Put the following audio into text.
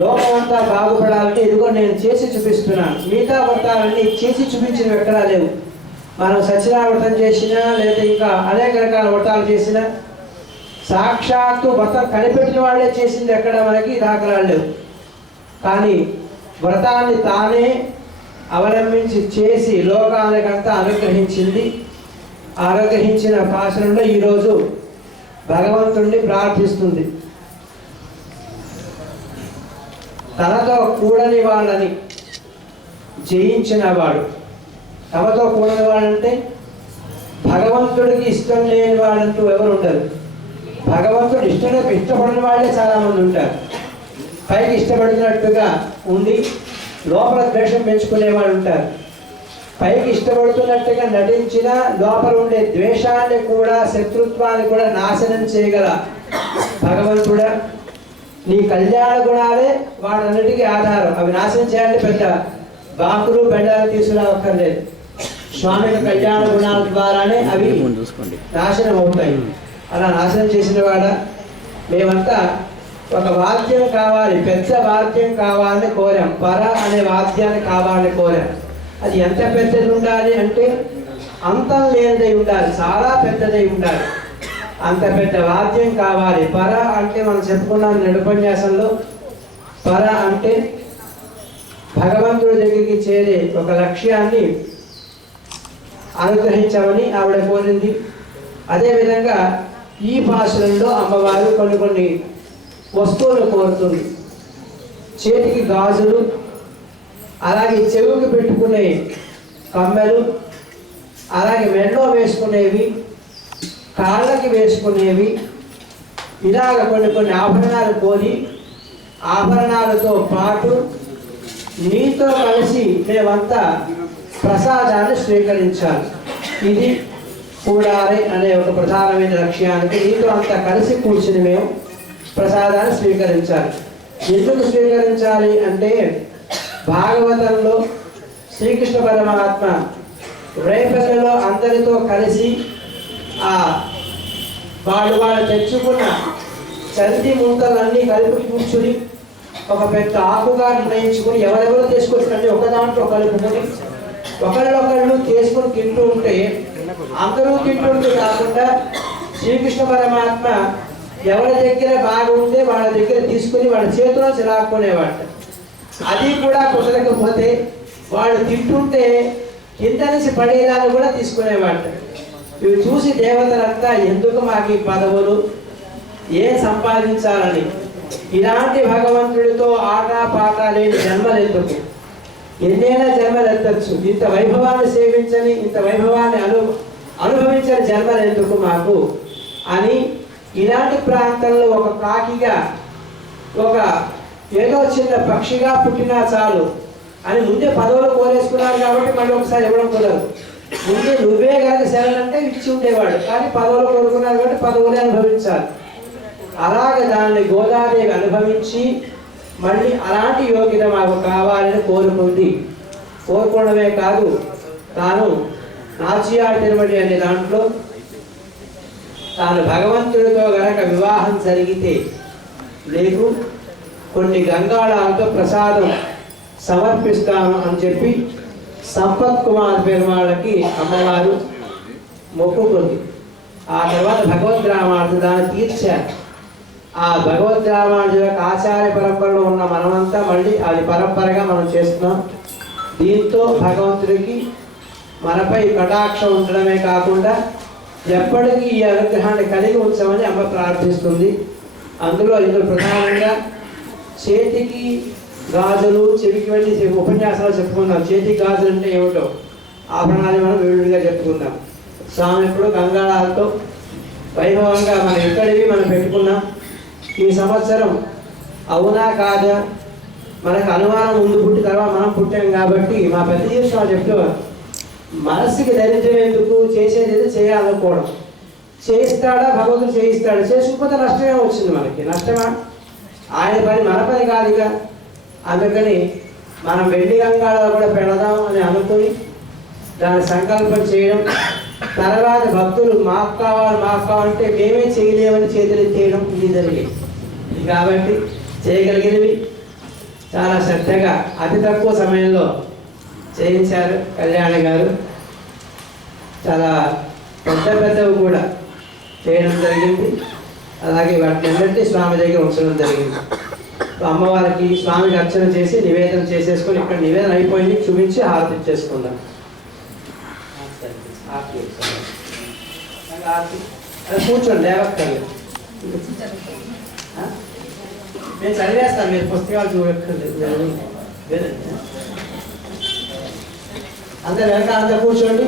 లోకమంతా బాగుపడాలని ఇదిగో నేను చేసి చూపిస్తున్నాను. మిగతా వ్రతాలన్నీ చేసి చూపించిన ఎక్కడా లేవు. మనం సత్యనావ్రతం చేసినా లేదా ఇంకా అనేక రకాల వ్రతాలు చేసినా సాక్షాత్తు వ్రతం కనిపెట్టిన వాళ్ళే చేసింది ఎక్కడ మనకి దాఖలాలు లేవు. కానీ వ్రతాన్ని తానే అవలంబించి చేసి లోకానికంతా అనుగ్రహించింది అనుగ్రహించిన భాషణలో ఈరోజు భగవంతుణ్ణి ప్రార్థిస్తుంది. తనతో కూడని వాళ్ళని జయించిన వాడు తమతో కూడని వాడంటే భగవంతుడికి ఇష్టం లేని వాడంటూ ఎవరు ఉండరు భగవంతుడు ఇష్టం ఇష్టపడిన వాళ్ళే చాలామంది ఉంటారు. పైకి ఇష్టపడుతున్నట్టుగా ఉండి లోపల ద్వేషం పెంచుకునేవాళ్ళు ఉంటారు. పైకి ఇష్టపడుతున్నట్టుగా నటించిన లోపల ఉండే ద్వేషాన్ని కూడా శత్రుత్వాన్ని కూడా నాశనం చేయగల భగవంతుడా? నీ కళ్యాణ గుణాలే వాడన్నిటికీ ఆధారం. అవి నాశనం చేయాలి పెద్ద బాకులు బెండాలు తీసుకురావక్కర్లేదు స్వామి కళ్యాణ గుణాల ద్వారానే అవి చూసుకోండి నాశనం అవుతాయి. అలా నాశనం చేసిన వాడ మేమంతా ఒక వాద్యం కావాలి పెద్ద వాద్యం కావాలని కోరాం. పర అనే వాద్యాన్ని కావాలని కోరాం. అది ఎంత పెద్దది ఉండాలి అంటే అంతం లేనిదై ఉండాలి చాలా పెద్దదై ఉండాలి. అంత పెద్ద వాద్యం కావాలి. పర అంటే మనం చెప్పుకున్నాం నిరుపన్యాసంలో పర అంటే భగవంతుడి దగ్గరికి చేరే ఒక లక్ష్యాన్ని అనుగ్రహించామని ఆవిడ కోరింది. అదేవిధంగా ఈ భాషలలో అమ్మవారు కొన్ని కొన్ని వస్తువులు కోరుతుంది. చేతికి గాజులు అలాగే చెవుకి పెట్టుకునే కమ్మెలు అలాగే మెడలో వేసుకునేవి కాళ్ళకి వేసుకునేవి. ఇలాగ కొన్ని కొన్ని ఆభరణాలు కోరి ఆభరణాలతో పాటు నీతో కలిసి మేమంతా ప్రసాదాన్ని స్వీకరించాలి. ఇది కూడాలి అనే ఒక ప్రధానమైన లక్ష్యానికి నీతో అంతా కలిసి కూర్చుని మేము ప్రసాదాన్ని స్వీకరించాలి. ఎందుకు స్వీకరించాలి అంటే భాగవతంలో శ్రీకృష్ణ పరమాత్మ రేపటిలో అందరితో కలిసి ఆ వాళ్ళు వాళ్ళు తెచ్చుకున్న చంది ముంతలన్నీ కలిపి కూర్చుని ఒక పెద్ద ఆకుగా నిర్ణయించుకుని ఎవరెవరు తీసుకొచ్చినట్టు ఒక దాంట్లో కలుపుకొని ఒకళ్ళొకళ్ళు తీసుకొని తింటూ ఉంటే అందరూ తింటుంటే కాకుండా శ్రీకృష్ణ పరమాత్మ ఎవరి దగ్గర బాగా ఉంటే వాళ్ళ దగ్గర తీసుకుని వాళ్ళ చేతిలో చిలాక్కునేవాట అది కూడా కుదరకపోతే వాళ్ళు తింటుంటే కింద నుంచి పడేలాగా కూడా తీసుకునేవాడు. ఇవి చూసి దేవతలంతా ఎందుకు మాకు ఈ పదవులు? ఏం సంపాదించాలని? ఇలాంటి భగవంతుడితో ఆట పాట లేని జన్మలు ఎందుకు ఎన్నైనా జన్మలు ఇంత వైభవాన్ని సేవించని ఇంత వైభవాన్ని అను అనుభవించని జన్మలు మాకు? అని ఇలాంటి ప్రాంతంలో ఒక కాకిగా ఒక ఏదో చిన్న పక్షిగా పుట్టినా చాలు అని ముందే పదవులు కోరేసుకున్నారు కాబట్టి మళ్ళీ ఒకసారి ఇవ్వడం కుదరదు. ముందు నువ్వే కాదు శరణంటే ఇచ్చి ఉండేవాడు కానీ పదవులు కోరుకున్నారు కాబట్టి పదవులే అనుభవించాలి. అలాగే దాన్ని గోదాదేవి అనుభవించి మళ్ళీ అలాంటి యోగ్యత మాకు కావాలని కోరుకుంది. కోరుకోవడమే కాదు తాను నాచియా తిరుమడి అనే దాంట్లో తాను భగవంతుడితో గనక వివాహం జరిగితే నీకు కొన్ని గంగాళాలతో ప్రసాదం సమర్పిస్తాను అని చెప్పి సంపత్ కుమార్ పెరుమాళ్ళకి అమ్మవారు మొక్కుకుంది. ఆ తర్వాత భగవద్ రామార్జు దాన్ని తీర్చారు. ఆ భగవద్ రామార్జు యొక్క ఆచార్య పరంపరలో ఉన్న మనమంతా మళ్ళీ అది పరంపరగా మనం చేస్తున్నాం. దీంతో భగవంతుడికి మనపై కటాక్షం ఉండడమే కాకుండా ఎప్పటికీ ఈ అనుగ్రహాన్ని కలిగి ఉంచమని అమ్మ ప్రార్థిస్తుంది. అందులో ఇందులో ప్రధానంగా చేతికి గాజులు చెవికి వెళ్ళి ఉపన్యాసాలు చెప్పుకుందాం. చేతి గాజులు అంటే ఏమిటో ఆభరణాలు మనం విడివిడిగా చెప్పుకుందాం. స్వామి ఎప్పుడు గంగాళాలతో వైభవంగా మనం ఇక్కడివి మనం పెట్టుకున్నాం. ఈ సంవత్సరం అవునా కాదా? మనకు అనుమానం ముందు పుట్టి తర్వాత మనం పుట్టాం కాబట్టి మా పెద్ద చేసిన చెప్పేవారు మనస్సుకి దరిద్రం ఎందుకు? చేసేది ఏదో చేయాలనుకోవడం. చేయిస్తాడా? భగవంతుడు చేయిస్తాడు. చేసుకుపోతే నష్టమే వచ్చింది మనకి. నష్టమా? ఆయన పని మన పని కాదుగా. అందుకని మనం వెండి గంగాళలో కూడా పెడదాం అని అనుకుని దాని సంకల్పం చేయడం తర్వాత భక్తులు మాకు కావాలి మాకు కావాలంటే మేమే చేయలేమని చేతులు చేయడం ఇది జరిగింది. కాబట్టి చేయగలిగినవి చాలా శ్రద్ధగా అతి తక్కువ సమయంలో చేయించారు కళ్యాణ గారు. చాలా పెద్ద పెద్దవి కూడా చేయడం జరిగింది. అలాగే వాటిని అన్నింటినీ స్వామి దగ్గర ఉంచడం జరిగింది. అమ్మవారికి స్వామికి అర్చన చేసి నివేదన చేసేసుకొని ఇక్కడ నివేదన అయిపోయింది చూపించి హారతి ఇచ్చేసుకుందాం కూర్చోండి లేవక్కర్లేదు? నేను చదివేస్తాను మీరు పుస్తకాలు చూడక్కర్లేదు. అందరు వెనక అందరు కూర్చోండి.